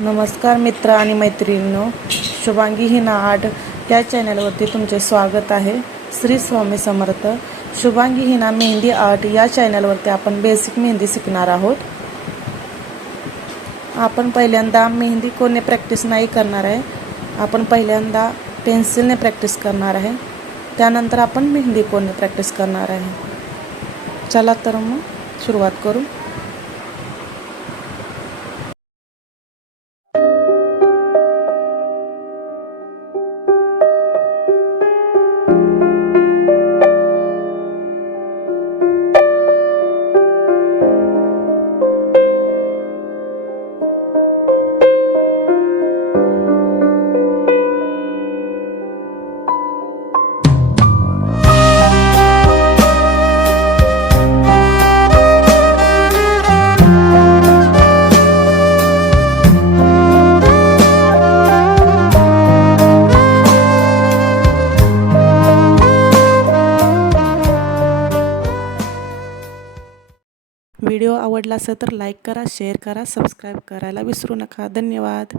नमस्कार मित्र आणि मैत्रिणींनो, शुभांगी हिना आर्ट या चॅनलवरती तुमचे स्वागत आहे। श्री स्वामी समर्थ। शुभांगी हिना मेहंदी आर्ट या चॅनलवरती आपण बेसिक मेहंदी शिकणार आहोत। आपण पहिल्यांदा मेहंदी कोणने प्रॅक्टिस नाही करणार आहे, आपण पहिल्यांदा पेन्सिलने प्रॅक्टिस करणार आहे, त्यानंतर आपण मेहंदी कोणने प्रॅक्टिस करणार आहे। चला तर मग सुरुवात करू। व्हिडिओ आवडला असेल तर लाईक करा, शेअर करा, सबस्क्राईब करायला विसरू नका। धन्यवाद।